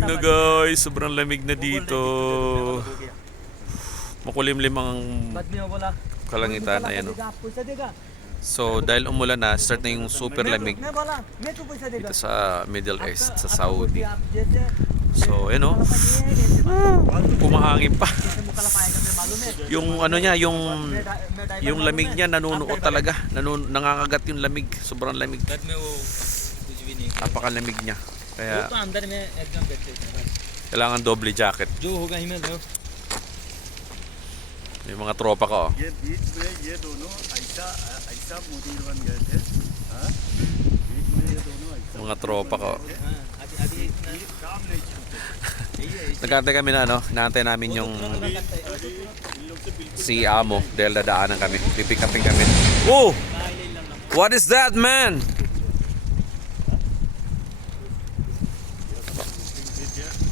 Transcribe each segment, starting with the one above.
na guys, sobrang lamig na dito. Makulimlim ang kalangitan, ayan o. So dahil umulan na, start na yung super lamig dito sa Middle East, sa Saudi. So ayan o, kumahangin pa. Yung ano niya, yung lamig niya nanunuot talaga. Nangangagat yung lamig, sobrang lamig. Napakalamig niya. Kaya kailangan doble jacket. May mga tropa ko. Mga tropa ko. Nagkantay kami na ano, naantay namin yung si Amo dahil dadaanan kami. Pipick upin kami. Oh! What is that, man?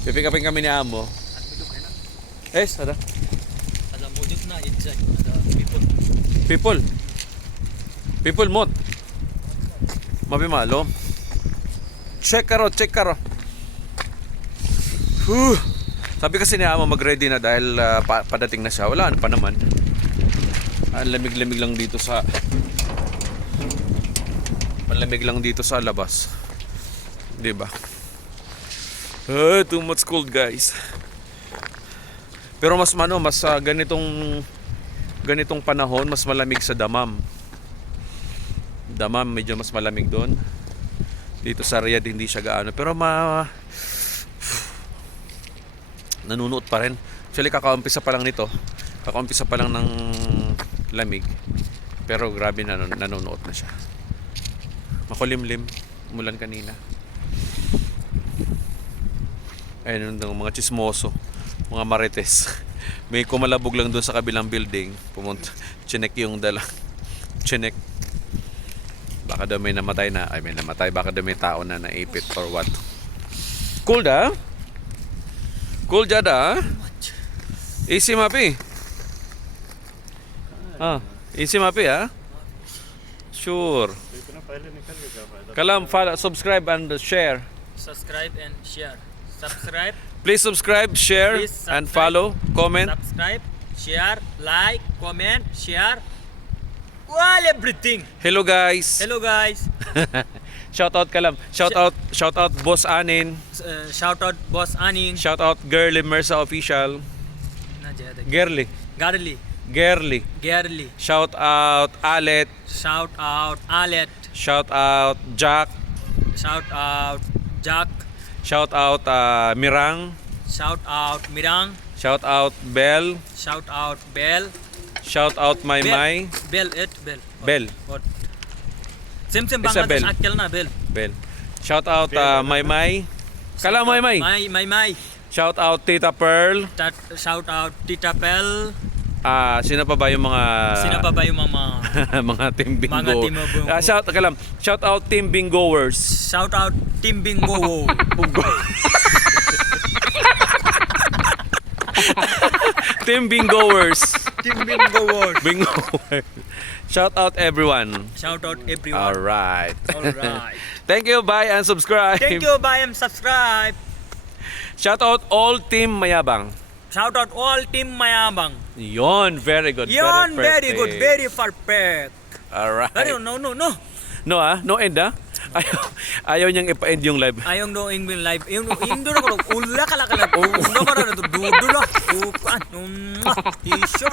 Pipick upin kami ni Amo. Ada? People mod. Mabi malo. Check karo. Sabi kasi ni Amo mag-ready na dahil padating na siya. Wala pa naman. Ang lamig-lamig lang dito sa labas. 'Di ba? Too much cold, guys. Pero mas ganitong panahon mas malamig sa Dammam. Dammam medyo mas malamig doon. Dito sa Riyadh hindi siya gaano, pero nanunuot pa rin. Actually kakaumpisa pa lang nito. Kakaumpisa pa lang ng lamig. Pero grabe na nanunuot na siya. Makulimlim, umulan kanina. Ayun yung mga chismoso, mga marites. May kumalabog lang doon sa kabilang building. Pumunta, chinek yung dala. Chinek. Baka daw may namatay na. Ay, may namatay. Baka daw may tao na naipit or what. Cool da? Cool jada? Easy mapi. Easy mapi ha? Sure. Kalam, follow, subscribe and share. Subscribe and share. Subscribe. Please subscribe, share, and follow, comment. Subscribe, share, like, comment, share. All everything. Hello guys. Hello guys. Shout out Kalam. Shout out Boss Anin. Shout out Boss Anin. Shout out Girly Mersa Official. Girly. Shout out Alet. Shout out Alet. Shout out Jack. Shout out Jack. Shout out Mirang. Shout out Mirang. Shout out Bell. Shout out Bell. Shout out Maymay. Bell. What? Sim Isabel. Bangladesh akkel na Bell. Shout out Maymay. Kala Maymay. Maymay. Shout out Tita Pearl. Shout out Tita Pearl. Sino pa ba yung mga mga team bingo? Mga team bingo. Shout out team bingoers. Shout out team bingo. Team bingoers. Bingoers. Shout out everyone. All right. Thank you, bye and subscribe. Shout out all team Mayabang. Shout out all team Mayabang. Yon, very good. Very good, very perfect. All right. No. No end ayaw niyang ipa-end yung live. Ayaw no yung live. Yung do na ko ulla kala. Undo ko na to dudo na. Isyo